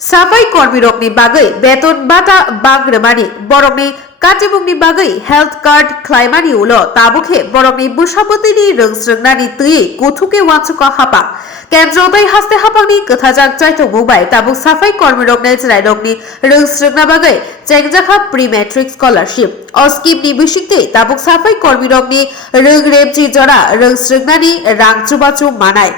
Safai Kormirokni Bagwi Beton Bata Bagramani Borokni Katibungni Bagwi Health Card Klaimani Ulo Tabukhe Borokni Bushapotini Rungsrungnani Tui Kutuke Wansuka Haphang Tangbwtang Haste Haphangni Kathajak Chaito Mumbai Tabuk Safai Kormirokni Raidokni Rungsrungna Bagwi Jengjaka Pre-Matric Scholarship Oskipni Bishikte Tabuk Safai Kormirokni Rungrepji Jora Rungsrungnani Rangchubachu Manai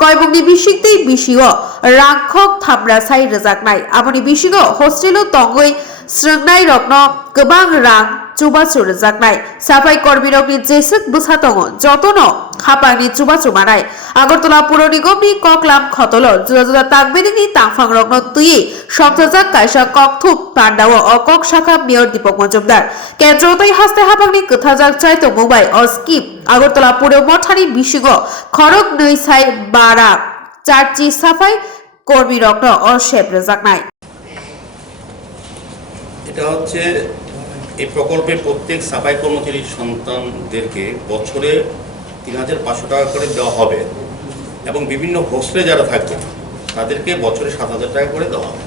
Koibungni Bishikte Bishio Rangkhok Thamrasai Rejaknai Aboni Bishigo Hostelo Tongoi Srungnai Rokno Gobang Rang Chubachu Rejaknai Safai Kormirokni Jesek Busatongo Jotono Haphangni Chubachu Manai Agartala Puro Nigomni Koklam Khotolo Juda Tangbwtangni Haphang Rokno Tui Songthajak Kaisa Kokthup Pandawo Okok Shakha Mayor Dipok Mojumdar Tangbwtang Haste Haphangni Kathajak Chaito Mumbai Oskip Agartala Puro Mothani Bishigo Khorok Noisai Bara Charchi Safai Kormirokno Oshep Rejaknai এটা হচ্ছে এই প্রকল্পে প্রত্যেক সাফাই কর্মচারীর সন্তানদেরকে বছরে ৩৫০০ টাকা করে দেওয়া হবে এবং বিভিন্ন হোস্টেলে যারা থাকবে তাদেরকে বছরে ৭০০০ টাকা করে দেওয়া হবে।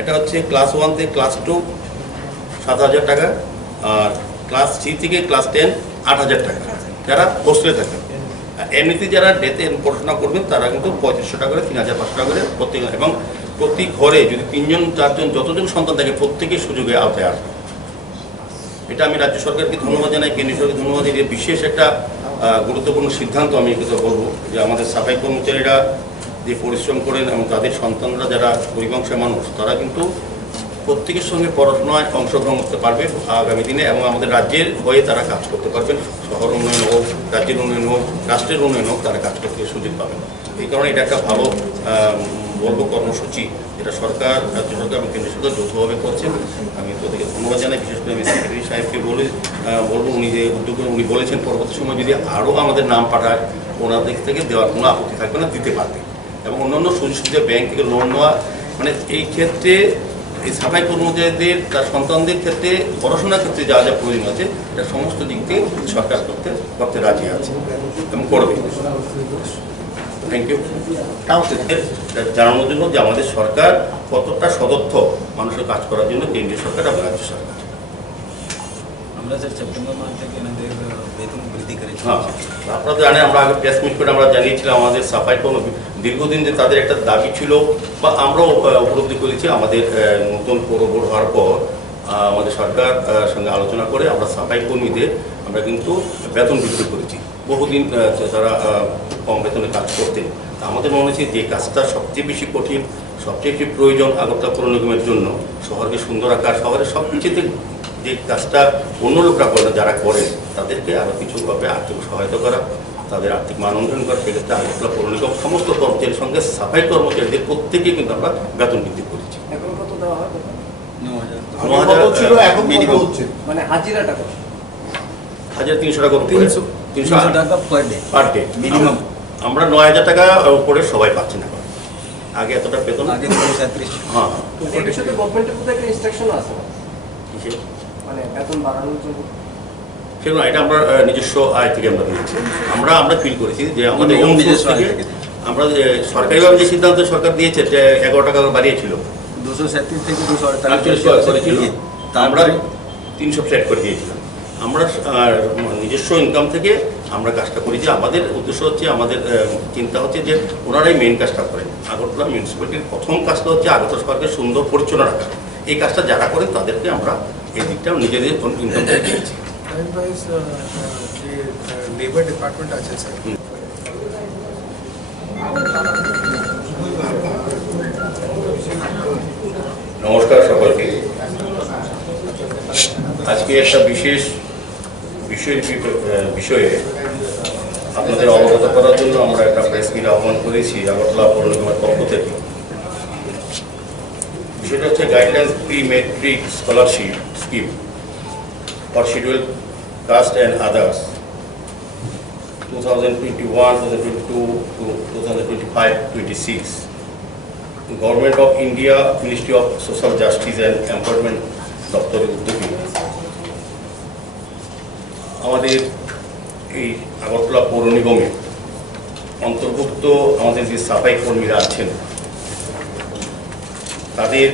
এটা হচ্ছে ক্লাস 1 থেকে ক্লাস 2 ৭০০০ টাকা আর ক্লাস 3 থেকে ক্লাস 10 ৮০০০ টাকা যারা হোস্টেলে থাকবে। এমনিতে যারা ডেতে পড়াশোনা করবেন তারা কিন্তু ৩৫০০ টাকা করে ৩৫০০ টাকা করে প্রত্যেক এবং প্রতি ঘরে যদি ৩ জন ৪ জন যতজন সন্তান থাকে প্রত্যেকের সুযোগে আওতায় আসবে। এটা আমি রাজ্য সরকারকে ধন্যবাদ জানাই, কেন্দ্রীয় সরকারকে ধন্যবাদ জানাই। বিশেষ একটা গুরুত্বপূর্ণ সিদ্ধান্ত আমি কথা বলবো যে আমাদের সাফাই কর্মচারীরা যে পরিশ্রম করেন এবং তাদের সন্তানরা যারা গরিব অংশের মানুষ তারা কিন্তু প্রত্যেকের সঙ্গে পড়াশোনায় অংশগ্রহণ করতে পারবে আগামী দিনে এবং আমাদের রাজ্যের হয়ে তারা কাজ করতে পারবেন। শহর উন্নয়ন হোক, রাজ্যের উন্নয়ন হোক, রাষ্ট্রের উন্নয়ন হোক, তারা কাজ করতে সুযোগ পাবেন। এই কারণে এটা একটা ভালো বলবো কর্মসূচি যেটা সরকার, রাজ্য সরকার এবং কেন্দ্র সরকার যৌথভাবে করছেন। আমি তাদেরকে ধন্যবাদ জানাই। বিশেষ করে আমি সেক্রেটারি সাহেবকে বলবো উনি যে উদ্যোগ উনি বলেছেন পরবর্তী সময় যদি আরও আমাদের নাম পাঠায় ওনার দিক থেকে দেওয়ার কোনো আপত্তি থাকবে না, দিতে পারবে। এবং অন্যান্য সুযোগ সুবিধা ব্যাংক থেকে লোন নেওয়া মানে এই ক্ষেত্রে এই সাফাই কর্মচারীদের তার সন্তানদের ক্ষেত্রে পড়াশোনার ক্ষেত্রে যা যা প্রয়োজন আছে এটা সমস্ত দিক থেকে সরকার করতে রাজি আছে এবং করবে। Thank you. জানানোর জন্য যে আমাদের সরকার কতটা সদর্থ মানুষের কাজ করার জন্য কেন্দ্রীয় সরকার এবং রাজ্য সরকার। আমরা স্যার সেপ্টেম্বর মাস থেকে আমাদের বেতন বৃদ্ধি করেছি। হ্যাঁ, আপনারা জানেন আমরা আগে প্রেস মিট করে আমরা জানিয়েছিলাম আমাদের সাফাই কর্মী দীর্ঘদিন যে তাদের একটা দাবি ছিল বা আমরাও উপলব্ধি করেছি। আমাদের নতুন পৌর বোর্ড হওয়ার পর আমাদের সরকার সঙ্গে আলোচনা করে আমরা সাফাই কর্মীদের আমরা কিন্তু বেতন বৃদ্ধি করেছি। বহুদিন তারা কম বেতনে কাজ করতেন। আমাদের মনে হচ্ছে যে কাজটা সবচেয়ে বেশি কঠিন, সবচেয়ে বেশি প্রয়োজন আগরতলা পৌর নিগমের জন্য শহরকে সুন্দর রাখা, শহরের সবচেয়ে যে কাজটা অন্য লোকরা করে যারা করেন তাদেরকে আরও কিছুভাবে আর্থিক সহায়তা করা, তাদের আর্থিক মান উন্নয়ন করা। সেক্ষেত্রে আগরতলা পৌর নিগম সমস্ত কর্মচারীর সঙ্গে সাফাই কর্মচারীদের প্রত্যেকেই কিন্তু আমরা বেতন বৃদ্ধি করেছি। এখন কত দেওয়া হয়? ৯০০০ ছিল, এখন মিনিমাম হচ্ছে মানে হাজিরাটা কত? ১৩০০ টাকা, ৩০০ টাকা পার ডে মিনিমাম। আমরা ৯০০০ টাকা উপরে সবাই পাচ্ছি না। আগে এতটা বেতন আগে ৩৭। হ্যাঁ, এর সাথে গভর্নমেন্টের কোথায় একটা ইনস্ট্রাকশন আছে কিসে মানে বেতন বাড়ানোর জন্য? সেগুলো এটা আমরা নিজস্ব আয় থেকে আমরা দিয়েছি। আমরা ফিল করেছি যে আমাদের নিজস্ব থেকে আমরা সরকারিভাবে যে সিদ্ধান্ত সরকার দিয়েছে যে ১১ টাকা বাড়িয়েছিল ২৩৭ থেকে ২৪৮ করেছিল, তা আমরা ৩০০ ফ্ল্যাট করে দিয়েছিলাম। আমরা নিজস্ব ইনকাম থেকে আমরা কাজটা করি যে আমাদের উদ্দেশ্য হচ্ছে, আমাদের চিন্তা হচ্ছে যে ওনারাই মেইন কাজটা করেন। আগরতলা মিউনিসিপ্যালিটির প্রথম কাজটা হচ্ছে আগরতলা শহরকে সুন্দর পরিচ্ছন্ন রাখা। এই কাজটা যারা করেন তাদেরকে আমরা এই দিকটা নিজেদের ইনকাম করে দিয়েছি। লেবার ডিপার্টমেন্ট আছে স্যার। নমস্কার সকলকে। আজকে একটা বিশেষ বিষয়ে আপনাদের অবগত করার জন্য আমরা একটা প্রেস মিট আহ্বান করেছি আগরতলা পৌর নিগমের পক্ষ থেকে। বিষয়টা হচ্ছে guidelines prematric scholarship scheme for schedule caste and others 2021, 2022 to 2025-26 government of India, ministry of social justice and employment দপ্তরের উদ্যোগে আমাদের এই আগরতলা পৌর নিগমে অন্তর্ভুক্ত আমাদের যে সাফাই কর্মীরা আছেন তাদের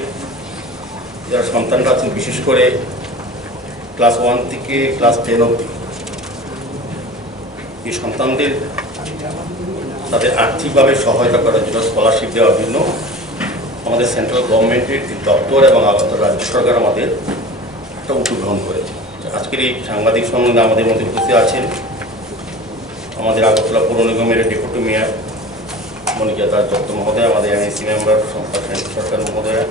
যারা সন্তানরা আছেন, বিশেষ করে ক্লাস 1 থেকে ক্লাস 10 অবধি, এই সন্তানদের তাদের আর্থিকভাবে সহায়তা করার জন্য, স্কলারশিপ দেওয়ার জন্য আমাদের সেন্ট্রাল গভর্নমেন্টের দপ্তর এবং রাজ্য সরকার আমাদের একটা উদ্যোগ গ্রহণ করেছে। আজকের এই সাংবাদিক সম্মেলনে আমাদের মধ্যে উপস্থিত আছেন আমাদের আগরতলা পৌর নিগমের ডেপুটি মেয়র মনিকা দত্ত মহোদয়, আমাদের AMC মেম্বার সরকার মহোদয়,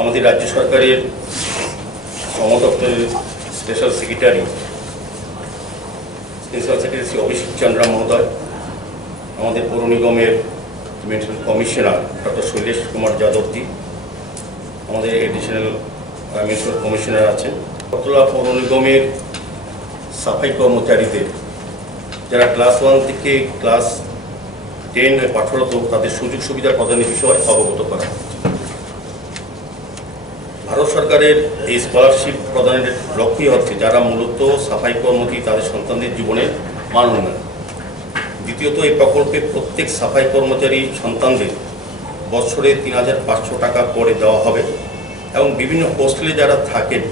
আমাদের রাজ্য সরকারের শ্রম দপ্তরের স্পেশাল সেক্রেটারি শ্রী অভিষেক চন্দ্র মহোদয়, আমাদের পৌর নিগমের municipal commissioner doctor Shailesh Kumar Yadavji, আমাদের এডিশনাল মিউনিসিপ্যাল কমিশনার আছেন, আগরতলা পৌর নিগমের সাফাই কর্মচারীদের যারা ক্লাস 1 থেকে ক্লাস 10 পাঠরত, তাদের সুযোগ সুবিধা প্রদানের বিষয়ে অবগত করা হচ্ছে। ভারত সরকারের এই স্কলারশিপ প্রদানের লক্ষ্যই হচ্ছে যারা মূলত সাফাই কর্মচারী, তাদের সন্তানদের জীবনের মান উন্নয়ন। দ্বিতীয়ত, এই প্রকল্পে প্রত্যেক সাফাই কর্মচারী সন্তানদের বছরে 3,500 টাকা করে দেওয়া হবে এবং বিভিন্ন হোস্টেলে যারা থাকেন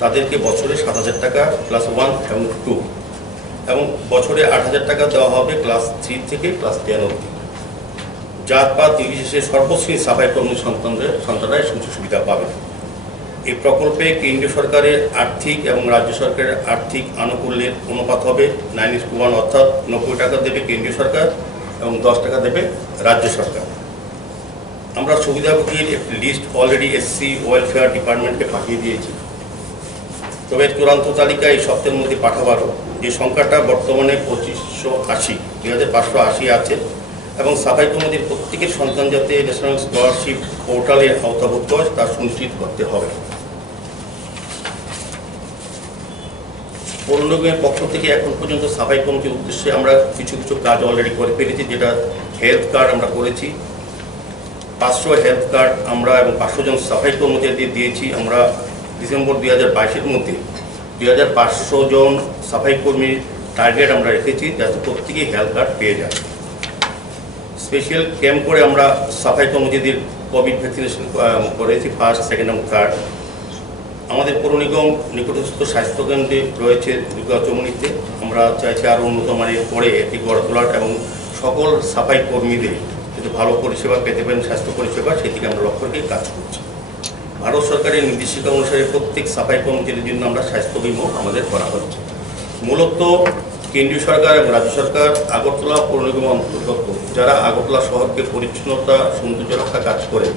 তাদেরকে বছরে 7,000 টাকা ক্লাস 1 এবং 2 এবং বছরে 8,000 টাকা দেওয়া হবে ক্লাস 3 থেকে ক্লাস 10 অবধি। জাতপাত নির্বিশেষে সর্বশ্রেণীর সাফাই কর্মী সন্তানরা সুযোগ সুবিধা পাবে। এই প্রকল্পে কেন্দ্রীয় সরকারের আর্থিক এবং রাজ্য সরকারের আর্থিক আনুকূল্যের অনুপাত হবে 9:1, অর্থাৎ 90 টাকা দেবে কেন্দ্রীয় সরকার এবং 10 টাকা দেবে রাজ্য সরকার। আমরা সুবিধাভোগীর একটি লিস্ট অলরেডি SC ওয়েলফেয়ার ডিপার্টমেন্টকে পাঠিয়ে দিয়েছি, তবে চূড়ান্ত তালিকা এই সপ্তাহের মধ্যে পাঠাবারও। যে সংখ্যাটা বর্তমানে 2,580 আছে এবং সাফাই কর্মীদের প্রত্যেকের সন্তান যাতে ন্যাশনাল স্কলারশিপ পোর্টালে আওতাভুক্ত হয় তা সুনিশ্চিত করতে হবে। পৌর নিগমের পক্ষ থেকে এখন পর্যন্ত সাফাই কর্মীদের উদ্দেশ্যে আমরা কিছু কাজ অলরেডি করে ফেলেছি, যেটা হেলথ কার্ড আমরা করেছি। 500 হেলথ কার্ড আমরা এবং 500 জন সাফাই কর্মচারীদের দিয়েছি। আমরা ডিসেম্বর 2022-এর মধ্যে 2,500 জন সাফাই কর্মীর টার্গেট আমরা রেখেছি যাতে প্রত্যেকেই হেলথ কার্ড পেয়ে যায়। স্পেশাল ক্যাম্প করে আমরা সাফাই কর্মচারীদের কোভিড ভ্যাকসিনেশন করেছি, 1st, 2nd এবং 3rd। আমাদের পৌর নিগম নিকটস্থ স্বাস্থ্যকেন্দ্রে রয়েছে দুর্গাচমনিতে। আমরা চাইছি আরও উন্নত মানের করে এটি গড়ে তোলার এবং সকল সাফাই কর্মীদের যদি ভালো পরিষেবা পেতে পারেন, স্বাস্থ্য পরিষেবা, সেদিকে আমরা লক্ষ্য রেখে কাজ করছি। ভারত সরকারের নির্দেশিকা অনুসারে প্রত্যেক সাফাই কর্মচারীর জন্য আমরা স্বাস্থ্য বিমা আমাদের করা হচ্ছে। মূলত কেন্দ্রীয় সরকার এবং রাজ্য সরকার আগরতলা পৌর নিগমের অন্তর্গত যারা আগরতলা শহরকে পরিচ্ছন্নতা সৌন্দর্য রক্ষা কাজ করে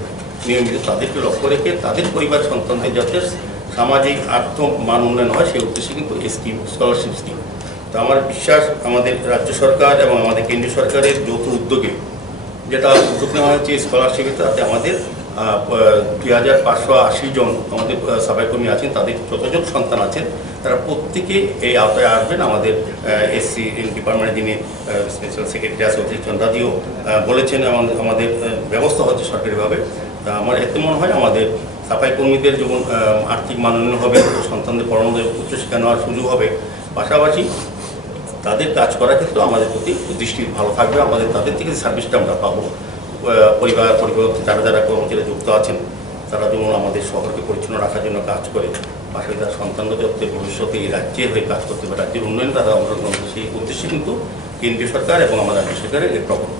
নিয়মিত, তাদেরকে লক্ষ্য রেখে তাদের পরিবার সন্তানদের যাতে সামাজিক আর্থ মান উন্নয়ন হয় সেই উদ্দেশ্যে কিন্তু এই স্কিম, স্কলারশিপ স্কিম। তো আমার বিশ্বাস আমাদের রাজ্য সরকার এবং আমাদের কেন্দ্রীয় সরকারের যৌথ উদ্যোগে যেটা উদ্যোগ নেওয়া হয়েছে স্কলারশিপে, তাতে আমাদের 2,580 জন আমাদের সাফাই কর্মী আছেন, তাদের যতজন সন্তান আছেন তারা প্রত্যেকে এই আওতায় আসবেন। আমাদের SC ডিপার্টমেন্টের যিনি স্পেশাল সেক্রেটারি আছে অভিষেক চন্দ্রাজিও বলেছেন আমাদের ব্যবস্থা হচ্ছে সরকারিভাবে। তা আমার এতে মনে হয় আমাদের সাফাই কর্মীদের যেমন আর্থিক মান উন্নয়ন হবে, সন্তানদের পড়ানোদের উচ্চশিক্ষা নেওয়ার সুযোগ হবে, পাশাপাশি তাদের কাজ করার ক্ষেত্রে আমাদের প্রতি দৃষ্টি ভালো থাকবে। আমাদের তাদের থেকে সার্ভিসটা আমরা পাবো। পরিবার যারা কর্মচারী যুক্ত আছেন তারা যেমন আমাদের শহরকে পরিচ্ছন্ন রাখার জন্য কাজ করে, পাশাপাশি তার সন্তানরা যাতে ভবিষ্যতে এই রাজ্যের হয়ে কাজ করতে পারে, রাজ্যের উন্নয়ন তারা অংশগ্রহণ, সেই উদ্দেশ্যে কিন্তু কেন্দ্রীয় সরকার এবং আমাদের রাজ্য সরকারের এই প্রকল্প।